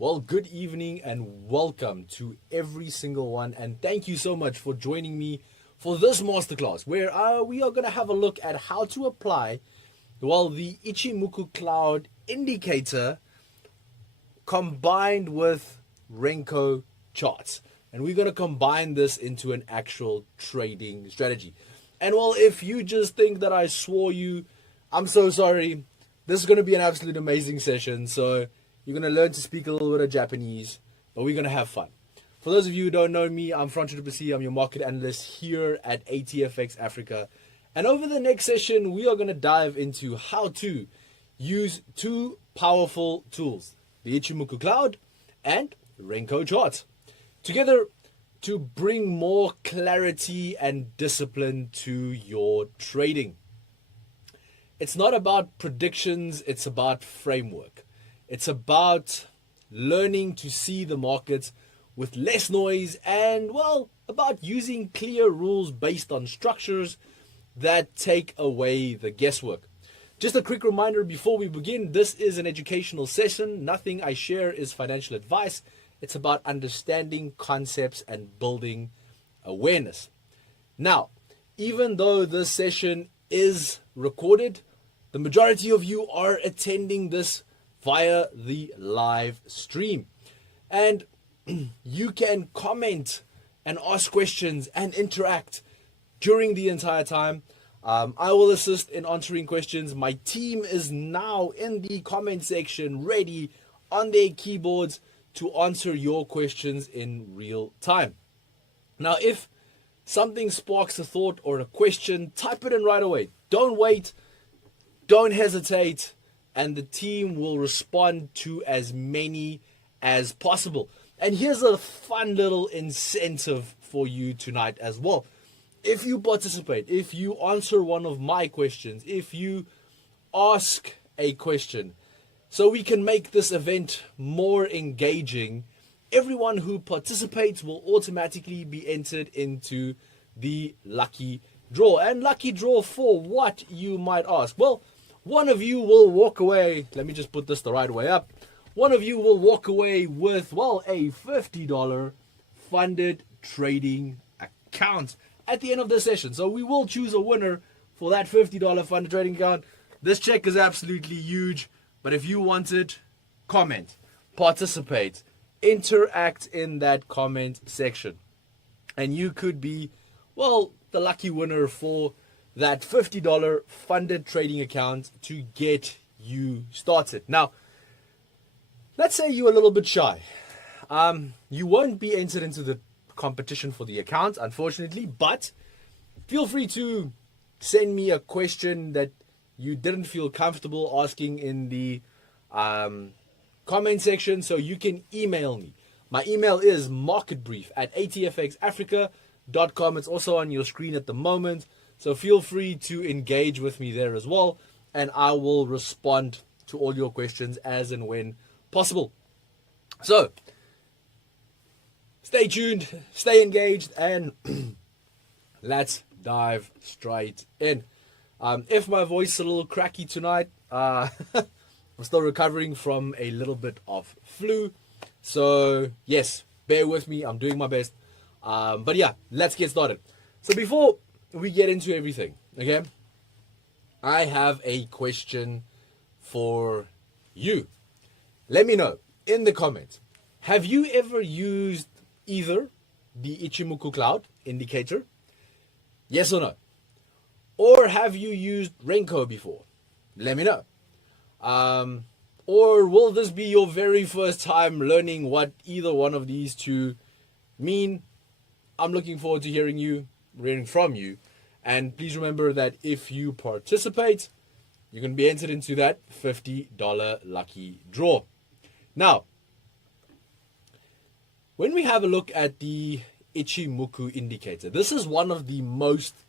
Well, good evening and welcome to every single one. And thank you so much for joining me for this masterclass where we are going to have a look at how to apply, the Ichimoku Cloud indicator combined with Renko charts. And we're going to combine this into an actual trading strategy. And if you just think that I swore you, I'm so sorry. This is going to be an absolute amazing session. So you're going to learn to speak a little bit of Japanese, but we're going to have fun. For those of you who don't know me, I'm Franco Duplessis. I'm your market analyst here at ATFX Africa. And over the next session, we are going to dive into how to use two powerful tools, the Ichimoku Cloud and Renko charts, together to bring more clarity and discipline to your trading. It's not about predictions, it's about framework. It's about learning to see the markets with less noise and, about using clear rules based on structures that take away the guesswork. Just a quick reminder before we begin, this is an educational session. Nothing I share is financial advice. It's about understanding concepts and building awareness. Now, even though this session is recorded, the majority of you are attending this via the live stream. And you can comment and ask questions and interact during the entire time. I will assist in answering questions. My team is now in the comment section, ready on their keyboards to answer your questions in real time. Now, if something sparks a thought or a question, type it in right away. Don't wait. Don't hesitate. And the team will respond to as many as possible. And here's a fun little incentive for you tonight as well. If you participate, if you answer one of my questions, if you ask a question, so we can make this event more engaging, everyone who participates will automatically be entered into the lucky draw. And lucky draw for what, you might ask? Well, one of you will walk away. Let me just put this the right way up. One of you will walk away with, a $50 funded trading account at the end of the session. So we will choose a winner for that $50 funded trading account. This check is absolutely huge. But if you want it, comment, participate, interact in that comment section. And you could be, the lucky winner for that $50 funded trading account to get you started. Now, let's say you're a little bit shy. You won't be entered into the competition for the account, unfortunately, but feel free to send me a question that you didn't feel comfortable asking in the comment section, so you can email me. My email is marketbrief@atfxafrica.com. It's also on your screen at the moment. So feel free to engage with me there as well, and I will respond to all your questions as and when possible. So stay tuned, stay engaged, and let's dive straight in. If my voice is a little cracky tonight, I'm still recovering from a little bit of flu. So yes, bear with me. I'm doing my best. But yeah, let's get started. So before we get into everything, okay, I have a question for you. Let me know in the comments. Have you ever used either the Ichimoku Cloud indicator? Yes or no? Or have you used Renko before? Let me know. Or will this be your very first time learning what either one of these two mean? I'm looking forward to hearing from you. And please remember that if you participate, you can be entered into that $50 lucky draw. Now, when we have a look at the Ichimoku indicator, this is one of the most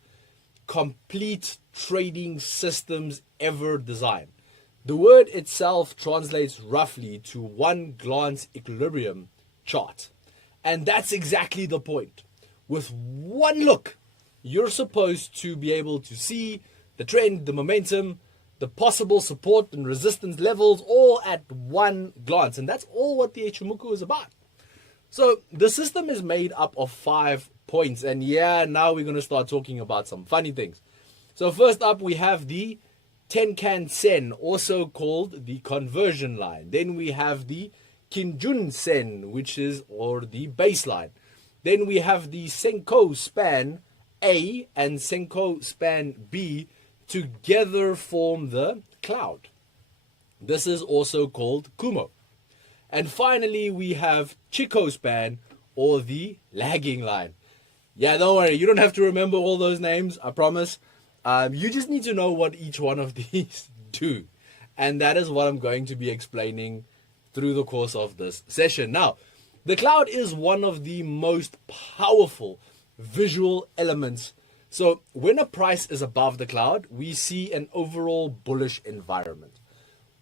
complete trading systems ever designed. The word itself translates roughly to one glance equilibrium chart. And that's exactly the point. With one look, you're supposed to be able to see the trend, the momentum, the possible support and resistance levels all at one glance. And that's all what the Ichimoku is about. So the system is made up of 5 points. And yeah, now we're going to start talking about some funny things. So first up, we have the Tenkan Sen, also called the conversion line. Then we have the Kinjun Sen, which is, or the baseline. Then we have the Senko span A and Senko span B together form the cloud. This is also called Kumo. And finally, we have Chikou span, or the lagging line. Yeah, don't worry, you don't have to remember all those names, I promise. You just need to know what each one of these do. And that is what I'm going to be explaining through the course of this session. Now, the cloud is one of the most powerful visual elements. So when a price is above the cloud, we see an overall bullish environment.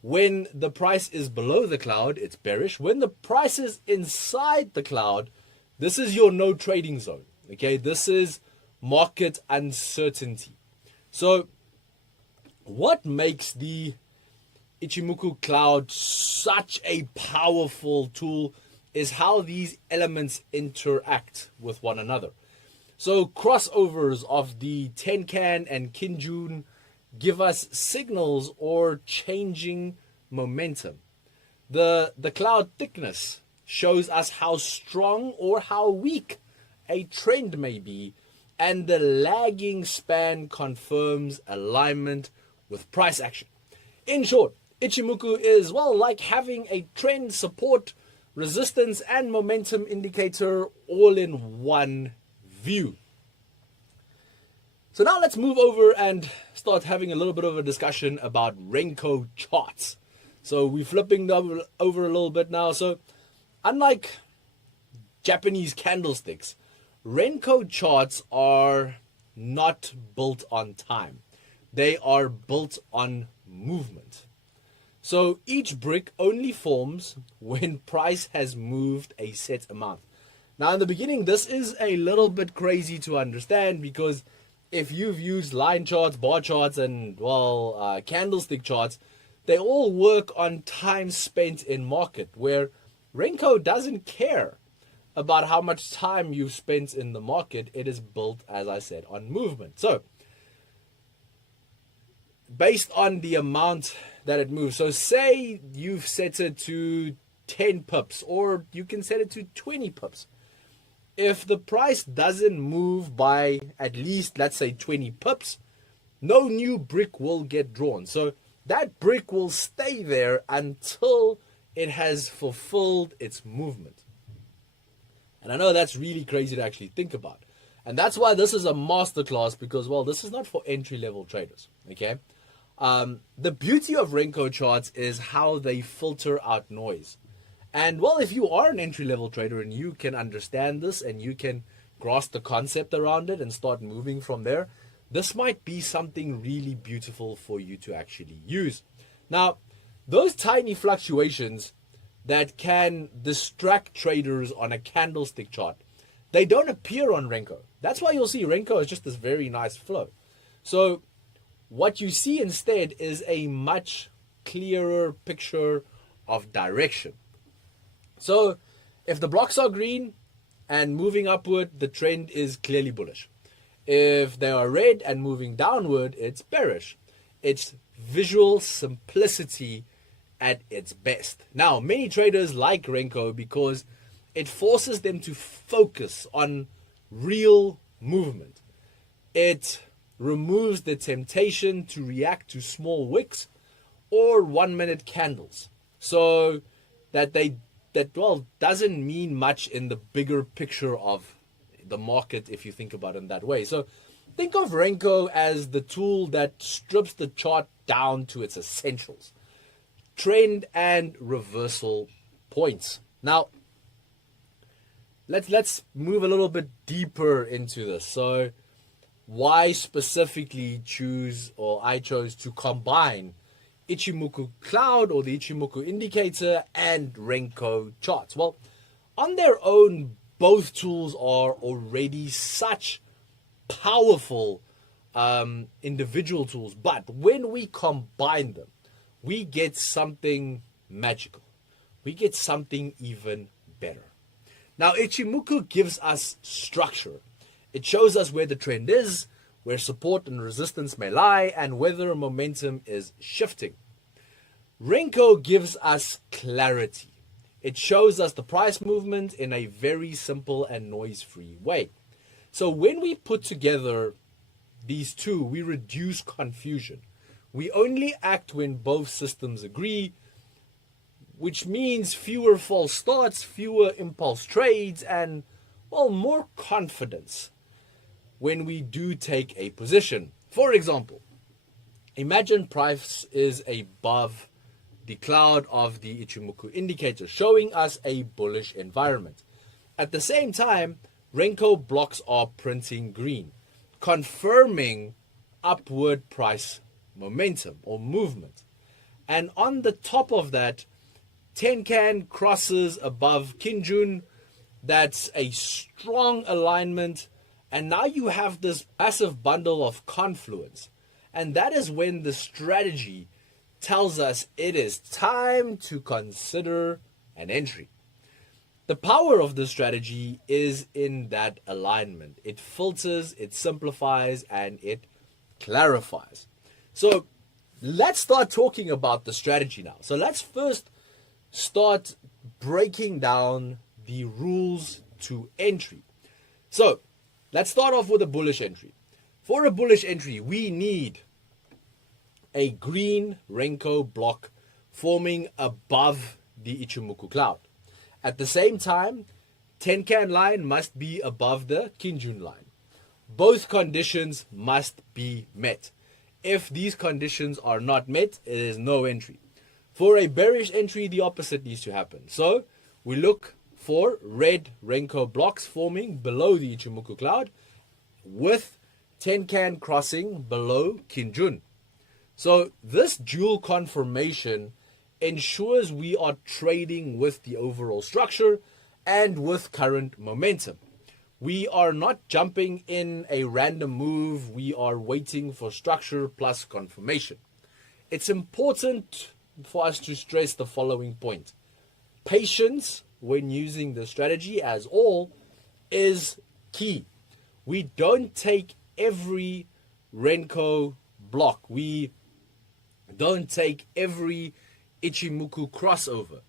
When the price is below the cloud, it's bearish. When the price is inside the cloud, this is your no trading zone. Okay, this is market uncertainty. So what makes the Ichimoku cloud such a powerful tool is how these elements interact with one another. So crossovers of the Tenkan and Kinjun give us signals or changing momentum. The cloud thickness shows us how strong or how weak a trend may be, and the lagging span confirms alignment with price action. In short, Ichimoku is, well, like having a trend, support, resistance, and momentum indicator all in one view. So now let's move over and start having a little bit of a discussion about Renko charts. So we're flipping over a little bit now. So unlike Japanese candlesticks, Renko charts are not built on time. They are built on movement. So each brick only forms when price has moved a set amount. Now in the beginning, this is a little bit crazy to understand, because if you've used line charts, bar charts, and, well, candlestick charts, they all work on time spent in market, where Renko doesn't care about how much time you've spent in the market. It is built, as I said, on movement. So based on the amount that it moves, so say you've set it to 10 pips, or you can set it to 20 pips. If the price doesn't move by at least, let's say, 20 pips, no new brick will get drawn. So that brick will stay there until it has fulfilled its movement. And I know that's really crazy to actually think about. And that's why this is a masterclass, because, well, this is not for entry-level traders, okay? The beauty of Renko charts is how they filter out noise. And, well, if you are an entry-level trader and you can understand this and you can grasp the concept around it and start moving from there, this might be something really beautiful for you to actually use. Now, those tiny fluctuations that can distract traders on a candlestick chart, they don't appear on Renko. That's why you'll see Renko is just this very nice flow. So what you see instead is a much clearer picture of direction. So if the blocks are green and moving upward, the trend is clearly bullish. If they are red and moving downward, it's bearish. It's visual simplicity at its best. Now, many traders like Renko because it forces them to focus on real movement. It removes the temptation to react to small wicks or 1 minute candles. So that doesn't mean much in the bigger picture of the market if you think about it in that way. So think of Renko as the tool that strips the chart down to its essentials: trend and reversal points. Now, let's move a little bit deeper into this. So why specifically I chose to combine Ichimoku Cloud, or the Ichimoku Indicator, and Renko charts? Well, on their own, both tools are already such powerful individual tools, but when we combine them, we get something magical. We get something even better. Now, Ichimoku gives us structure. It shows us where the trend is, where support and resistance may lie, and whether momentum is shifting. Renko gives us clarity. It shows us the price movement in a very simple and noise-free way. So when we put together these two, we reduce confusion. We only act when both systems agree, which means fewer false starts, fewer impulse trades, and, well, more confidence when we do take a position. For example, imagine price is above the cloud of the Ichimoku indicator, showing us a bullish environment. At the same time, Renko blocks are printing green, confirming upward price momentum or movement. And on the top of that, Tenkan crosses above Kinjun. That's a strong alignment. And now you have this massive bundle of confluence. And that is when the strategy tells us it is time to consider an entry. The power of the strategy is in that alignment. It filters, it simplifies, and it clarifies. So let's start talking about the strategy now. So let's first start breaking down the rules to entry. So let's start off with a bullish entry. For a bullish entry, we need a green Renko block forming above the Ichimoku cloud. At the same time, Tenkan line must be above the Kinjun line. Both conditions must be met. If these conditions are not met, it is no entry. For a bearish entry, the opposite needs to happen. So we look for red Renko blocks forming below the Ichimoku cloud with Tenkan crossing below Kinjun. So this dual confirmation ensures we are trading with the overall structure and with current momentum. We are not jumping in a random move. We are waiting for structure plus confirmation. It's important for us to stress the following point. Patience when using the strategy, as all, is key. We don't take every Renko block. We don't take every Ichimoku crossover.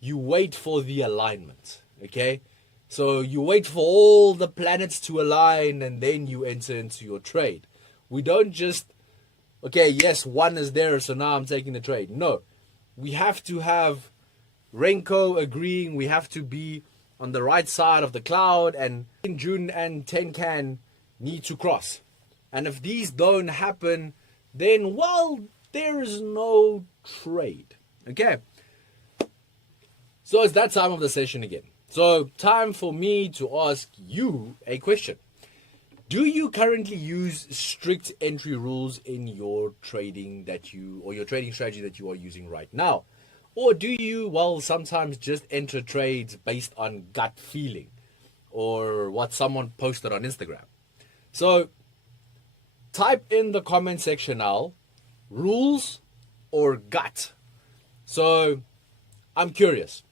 You wait for the alignment, okay? So you wait for all the planets to align and then you enter into your trade. We don't just, okay, yes, one is there, so now I'm taking the trade. No, we have to have Renko agreeing. We have to be on the right side of the cloud, and Jun and Tenkan need to cross. And if these don't happen, then, well, there is no trade. Okay, so it's that time of the session again. So time for me to ask you a question. Do you currently use strict entry rules in your trading your trading strategy that you are using right now? Or do you, well, sometimes just enter trades based on gut feeling or what someone posted on Instagram? So type in the comment section now, rules or gut. So I'm curious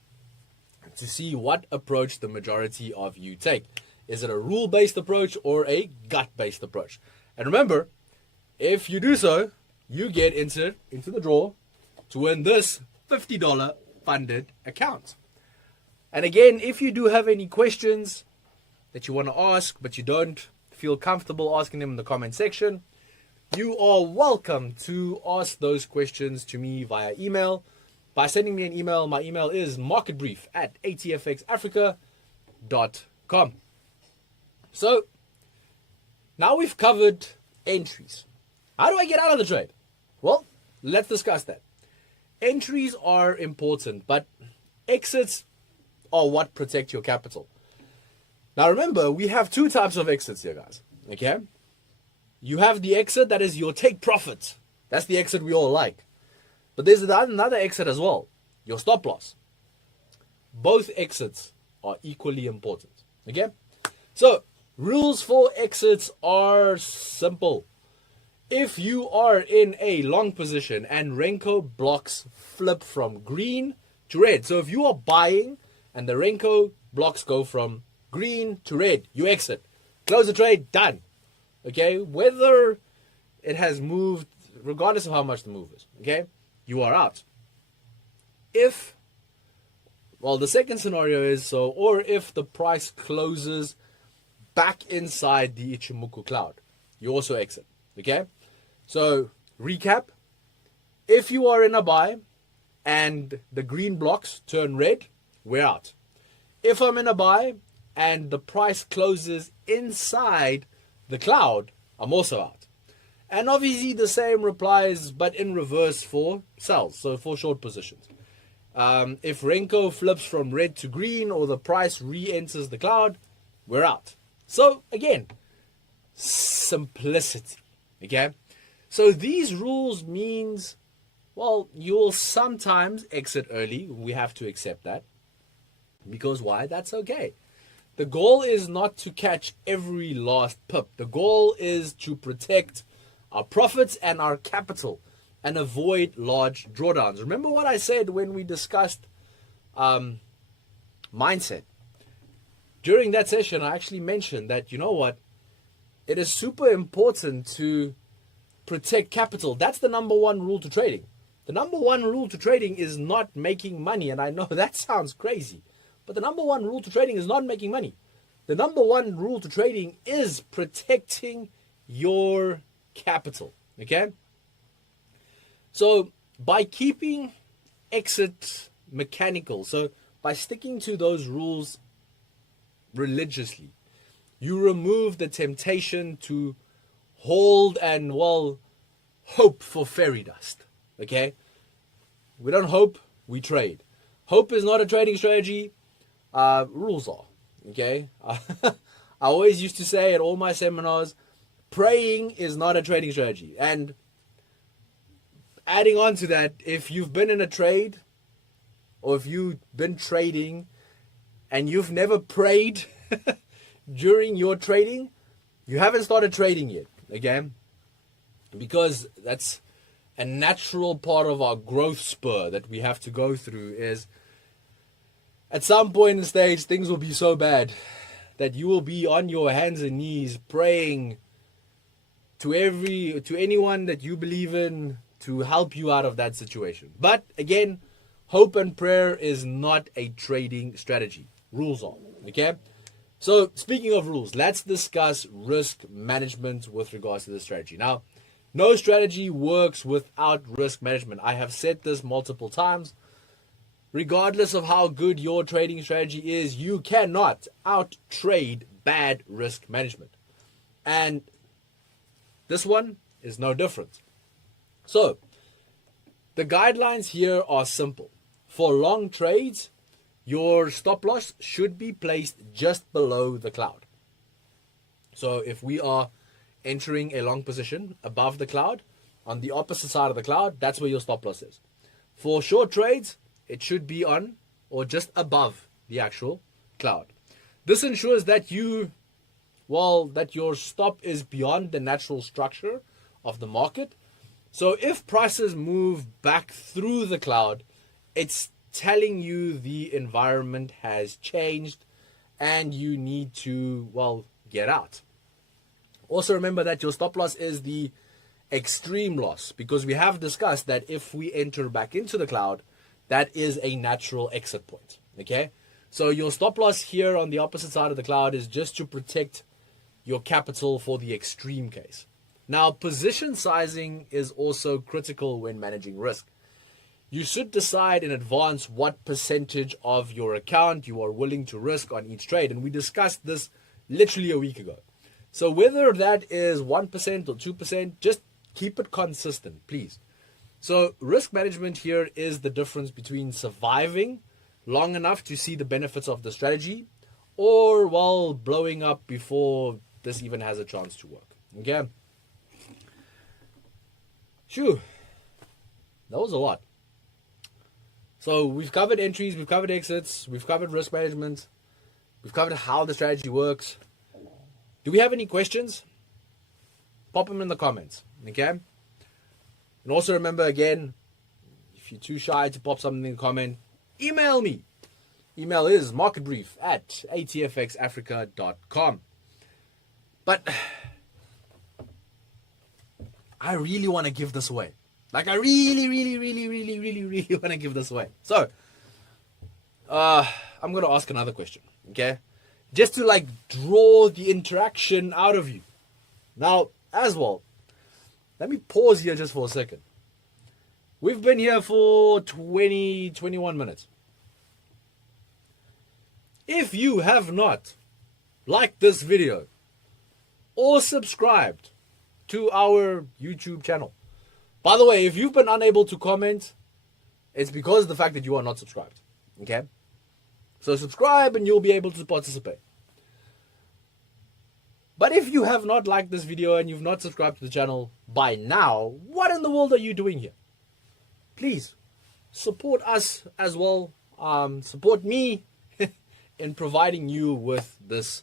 to see what approach the majority of you take. Is it a rule-based approach or a gut-based approach? And remember, if you do so, you get entered into the draw to win this $50 funded account. And again, if you do have any questions that you want to ask, but you don't feel comfortable asking them in the comment section, you are welcome to ask those questions to me via email. By sending me an email, my email is marketbrief@atfxafrica.com. So, now we've covered entries. How do I get out of the trade? Well, let's discuss that. Entries are important, but exits are what protect your capital. Now remember, we have two types of exits here, guys. Okay? You have the exit that is your take profit. That's the exit we all like. But there's another exit as well, your stop loss. Both exits are equally important. Okay? So, rules for exits are simple. if you are in a long position and Renko blocks flip from green to red, so if you are buying and the Renko blocks go from green to red, you exit. Close the trade, done. Okay, whether it has moved, regardless of how much the move is, okay, you are out. If, well, the second scenario is so, or if the price closes back inside the Ichimoku cloud, you also exit. Okay, so recap: if you are in a buy and the green blocks turn red, we're out. If I'm in a buy and the price closes inside the cloud, I'm also out. And obviously the same applies, but in reverse for sells, so for short positions. If Renko flips from red to green or the price re-enters the cloud, we're out. So again, simplicity. Okay, so these rules means, well, you'll sometimes exit early. We have to accept that. Because why? That's okay. The goal is not to catch every last pip. The goal is to protect our profits and our capital and avoid large drawdowns. Remember what I said when we discussed mindset? During that session, I actually mentioned that, you know what? It is super important to protect capital. That's the number one rule to trading. The number one rule to trading is not making money. And I know that sounds crazy, but the number one rule to trading is not making money. The number one rule to trading is protecting your capital. Okay? So by keeping exit mechanical, so by sticking to those rules religiously, you remove the temptation to hold and, well, hope for fairy dust. Okay? We don't hope, we trade. Hope is not a trading strategy. Rules are. Okay? I always used to say at all my seminars, praying is not a trading strategy. And adding on to that, if you've been in a trade or if you've been trading and you've never prayed during your trading, you haven't started trading yet. Okay? Because that's a natural part of our growth spur that we have to go through. Is at some point in the stage, things will be so bad that you will be on your hands and knees praying to anyone that you believe in to help you out of that situation. But again, hope and prayer is not a trading strategy. Rules are. Okay? So speaking of rules, let's discuss risk management with regards to this strategy. Now, no strategy works without risk management. I have said this multiple times. Regardless of how good your trading strategy is, you cannot out-trade bad risk management. And this one is no different. So, the guidelines here are simple. For long trades, your stop loss should be placed just below the cloud. So if we are entering a long position above the cloud, on the opposite side of the cloud, that's where your stop loss is. For short trades, it should be on or just above the actual cloud. This ensures that that your stop is beyond the natural structure of the market. So if prices move back through the cloud, it's telling you the environment has changed and you need to, get out. Also remember that your stop loss is the extreme loss, because we have discussed that if we enter back into the cloud, that is a natural exit point. Okay? So your stop loss here on the opposite side of the cloud is just to protect your capital for the extreme case. Now, position sizing is also critical when managing risk. You should decide in advance what percentage of your account you are willing to risk on each trade. And we discussed this literally a week ago. So whether that is 1% or 2%, just keep it consistent, please. So risk management here is the difference between surviving long enough to see the benefits of the strategy or blowing up before this even has a chance to work. Okay? Phew. That was a lot. So we've covered entries, we've covered exits, we've covered risk management, we've covered how the strategy works. Do we have any questions? Pop them in the comments. Okay? And also remember, again, if you're too shy to pop something in the comment, email me. Email is marketbrief@atfxafrica.com. But I really want to give this away. Like, I really want to give this away. So, I'm going to ask another question, okay? Just to, like, draw the interaction out of you. Now, as well, let me pause here just for a second. We've been here for 21 minutes. If you have not liked this video or subscribed to our YouTube channel, by the way, if you've been unable to comment, it's because of the fact that you are not subscribed. Okay? So subscribe and you'll be able to participate. But if you have not liked this video and you've not subscribed to the channel by now, what in the world are you doing here? Please, support us as well. Support me in providing you with this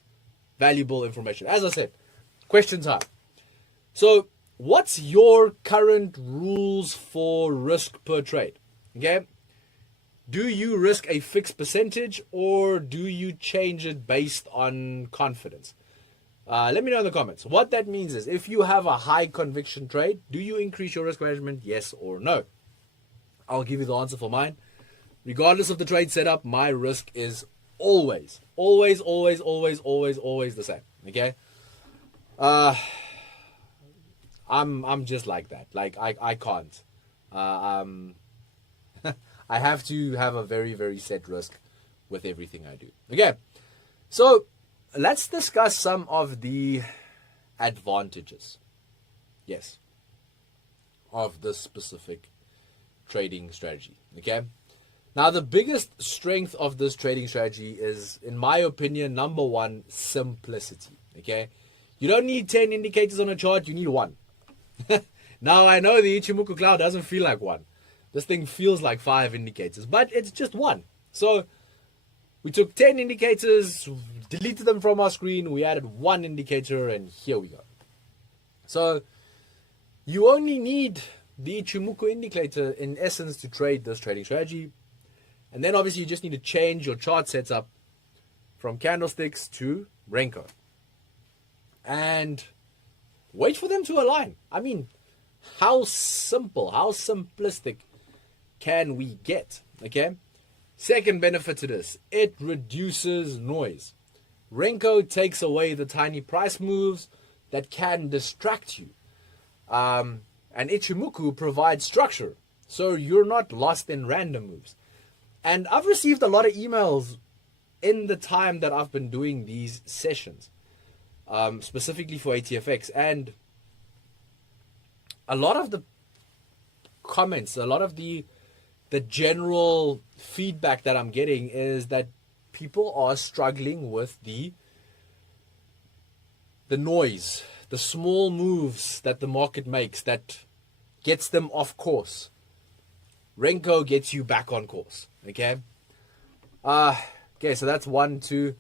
valuable information. As I said, question time. So, what's your current rules for risk per trade? Okay? Do you risk a fixed percentage or do you change it based on confidence? Let me know in the comments. What that means is, if you have a high conviction trade, do you increase your risk management, yes or no? I'll give you the answer for mine. Regardless of the trade setup, my risk is always the same. Okay? I'm just like that. Like, I can't. I have to have a very set risk with everything I do. Okay, so let's discuss some of the advantages, yes, of this specific trading strategy. Okay, now the biggest strength of this trading strategy is, in my opinion, number one, simplicity. Okay, you don't need 10 indicators on a chart, you need one. Now, I know the Ichimoku cloud doesn't feel like one. This thing feels like 5 indicators, but it's just one. So we took 10 indicators, deleted them from our screen, we added one indicator, and here we go. So you only need the Ichimoku indicator, in essence, to trade this trading strategy. And then obviously you just need to change your chart setup from candlesticks to Renko. And wait for them to align. I mean, how simple, how simplistic can we get? Okay. Second benefit to this, it reduces noise. Renko takes away the tiny price moves that can distract you. And Ichimoku provides structure, so you're not lost in random moves. And I've received a lot of emails in the time that I've been doing these sessions, specifically for ATFX, and a lot of the comments, a lot of the general feedback that I'm getting is that people are struggling with the noise, the small moves that the market makes that gets them off course. Renko gets you back on course. Okay. Okay, so that's 1, 2.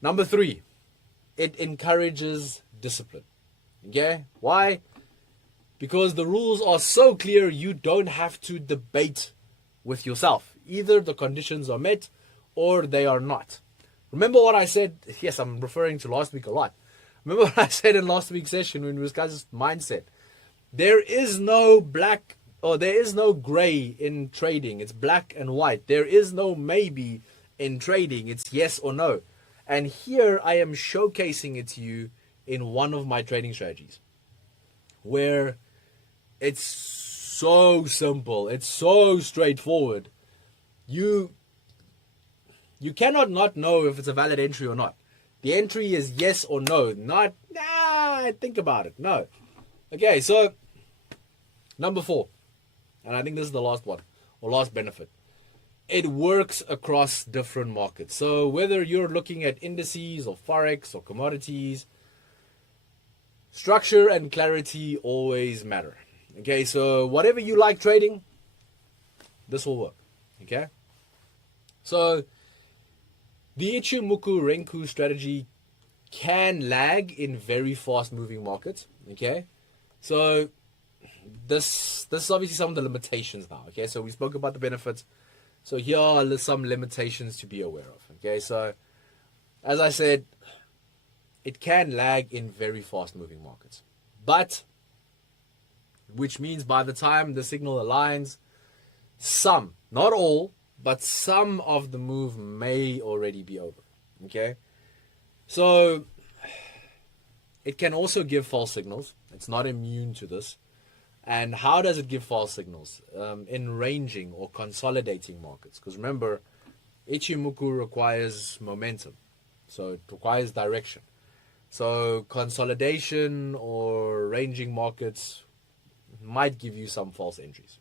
Number 3, it encourages discipline. Okay, why? Because the rules are so clear, you don't have to debate with yourself. Either the conditions are met or they are not. Remember what I said? Yes, I'm referring to last week a lot. Remember what I said in last week's session when we discussed mindset? There is no black, or there is no gray in trading. It's black and white. There is no maybe in trading. It's yes or no. And here I am showcasing it to you in one of my trading strategies, where it's so simple. It's so straightforward. You cannot not know if it's a valid entry or not. The entry is yes or no, not, think about it. No. Okay, so number 4, and I think this is the last one, or last benefit. It works across different markets. So whether you're looking at indices or Forex or commodities, structure and clarity always matter. Okay, so whatever you like trading, this will work. Okay, so the Ichimoku Renko strategy can lag in very fast moving markets. Okay, So this is obviously some of the limitations now. Okay, so we spoke about the benefits. So here are some limitations to be aware of. Okay, so as I said, it can lag in very fast moving markets, but which means by the time the signal aligns, some, not all, but some of the move may already be over. Okay, so it can also give false signals. It's not immune to this. And how does it give false signals? In ranging or consolidating markets. Because remember, Ichimoku requires momentum. So it requires direction. So consolidation or ranging markets might give you some false entries.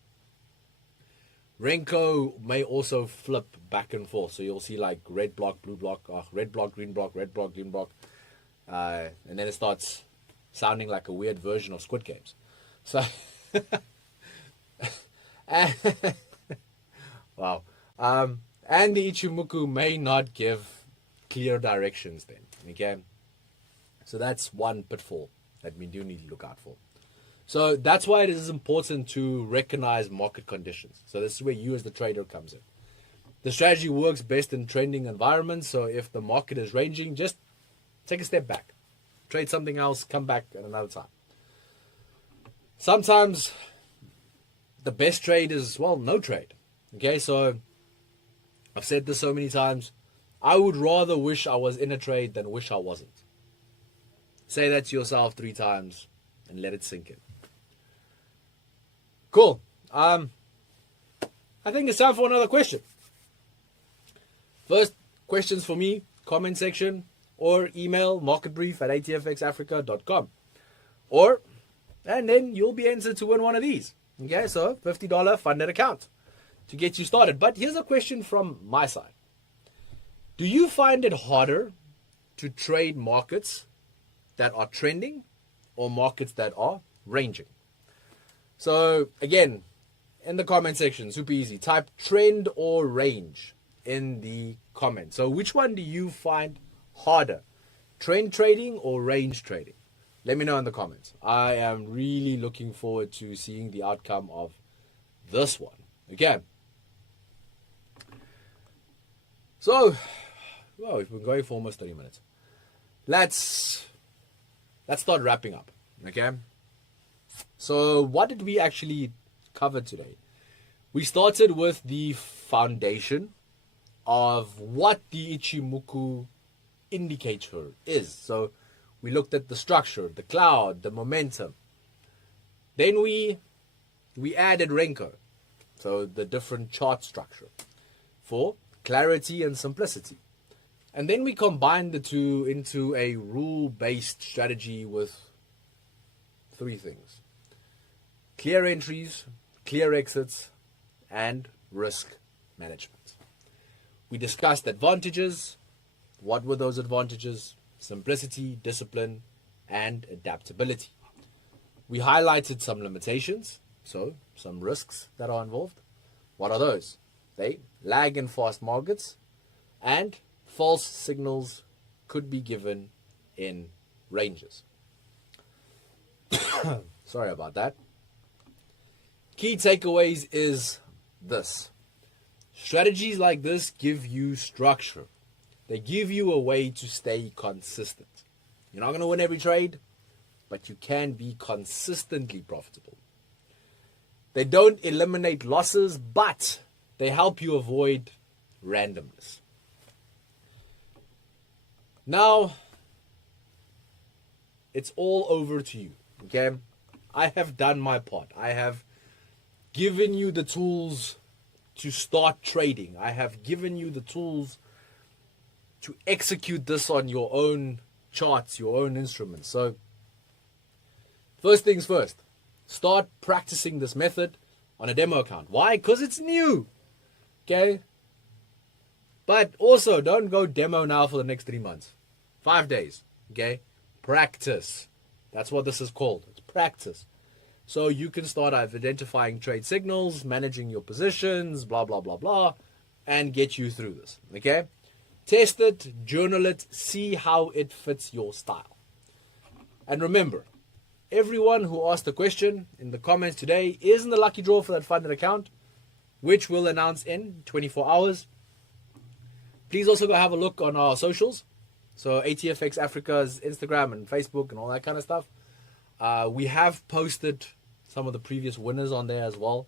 Renko may also flip back and forth. So you'll see like red block, blue block, red block, green block, red block, green block. And then it starts sounding like a weird version of Squid Games. So, wow. And the Ichimoku may not give clear directions then. Okay. So that's one pitfall that we do need to look out for. So that's why it is important to recognize market conditions. So this is where you as the trader comes in. The strategy works best in trending environments. So if the market is ranging, just take a step back. Trade something else, come back at another time. Sometimes the best trade is, well, no trade. Okay, so I've said this so many times. I would rather wish I was in a trade than wish I wasn't. Say that to yourself 3 times and let it sink in. Cool. I think it's time for another question. First, questions for me, comment section, or email marketbrief@atfxafrica.com. And then you'll be entered to win one of these. Okay, so $50 funded account to get you started. But here's a question from my side. Do you find it harder to trade markets that are trending or markets that are ranging? So again, in the comment section, super easy. Type trend or range in the comment. So which one do you find harder? Trend trading or range trading? Let me know in the comments. I am really looking forward to seeing the outcome of this one. Okay. So, well, we've been going for almost 30 minutes. Let's start wrapping up. Okay. So what did we actually cover today? We started with the foundation of what the Ichimoku indicator is. So we looked at the structure, the cloud, the momentum. Then we added Renko, so the different chart structure for clarity and simplicity. And then we combined the two into a rule-based strategy with 3 things: clear entries, clear exits, and risk management. We discussed advantages. What were those advantages? Simplicity, discipline, and adaptability. We highlighted some limitations, so some risks that are involved. What are those? They lag in fast markets, and false signals could be given in ranges. Sorry about that. Key takeaways is this. Strategies like this give you structure. They give you a way to stay consistent. You're not going to win every trade, but you can be consistently profitable. They don't eliminate losses, but they help you avoid randomness. Now, it's all over to you. Okay? I have done my part. I have given you the tools to start trading. I have given you the tools to execute this on your own charts, your own instruments. So, first things first, start practicing this method on a demo account. Why? Because it's new. Okay? But also, don't go demo now for the next 3 months. 5 days. Okay? Practice. That's what this is called. It's practice. So you can start identifying trade signals, managing your positions, blah, blah, blah, blah, and get you through this. Okay? Test it, journal it, see how it fits your style. And remember, everyone who asked a question in the comments today is in the lucky draw for that funded account, which we'll announce in 24 hours. Please also go have a look on our socials. So ATFX Africa's Instagram and Facebook and all that kind of stuff. We have posted some of the previous winners on there as well,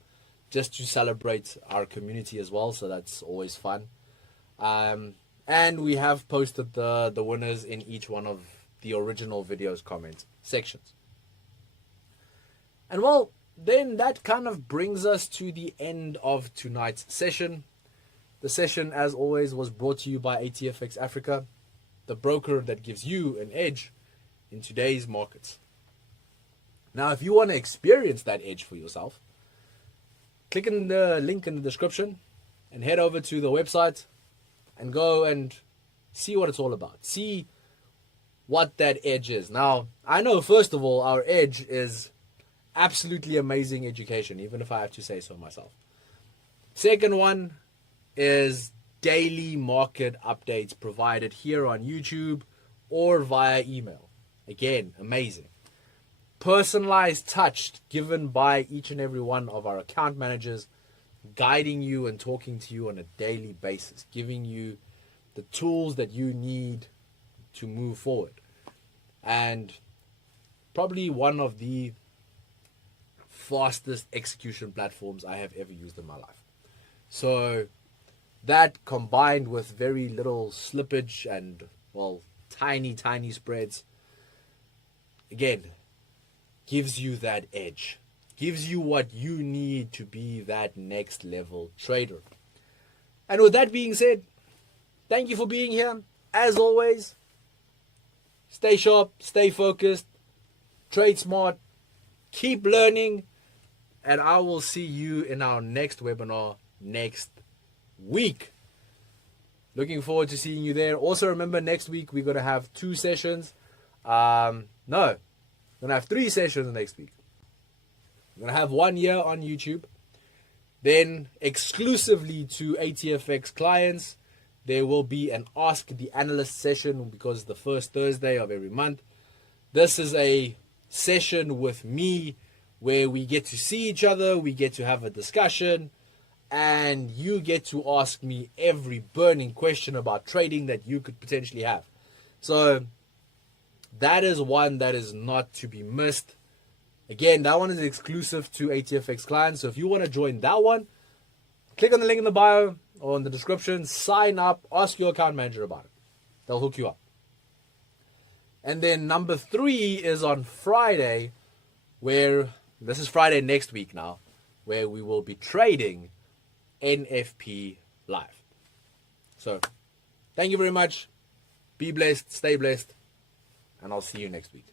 just to celebrate our community as well. So that's always fun. And we have posted the winners in each one of the original videos comment sections. And well, then that kind of brings us to the end of tonight's session. The session, as always, was brought to you by ATFX Africa, the broker that gives you an edge in today's markets. Now, if you want to experience that edge for yourself, click in the link in the description and head over to the website and go and see what it's all about. See what that edge is. Now, I know, first of all, our edge is absolutely amazing education, even if I have to say so myself. Second one is daily market updates provided here on YouTube or via email. Again, amazing. Personalized touch given by each and every one of our account managers, guiding you and talking to you on a daily basis, giving you the tools that you need to move forward. And probably one of the fastest execution platforms I have ever used in my life. So that, combined with very little slippage and, well, tiny spreads, again, gives you that edge, gives you what you need to be that next level trader. And with that being said, thank you for being here. As always, stay sharp, stay focused, trade smart, keep learning, and I will see you in our next webinar next week. Looking forward to seeing you there. Also, remember, next week we're going to have 2 sessions. We're going to have 3 sessions next week. We're going to have 1 year on YouTube. Then, exclusively to ATFX clients, there will be an Ask the Analyst session, because the first Thursday of every month. This is a session with me where we get to see each other, we get to have a discussion, and you get to ask me every burning question about trading that you could potentially have. So that is one that is not to be missed. Again, that one is exclusive to ATFX clients. So if you want to join that one, click on the link in the bio or in the description, sign up, ask your account manager about it. They'll hook you up. And then number 3 is on Friday, where this is Friday next week now, where we will be trading NFP live. So thank you very much. Be blessed, stay blessed, and I'll see you next week.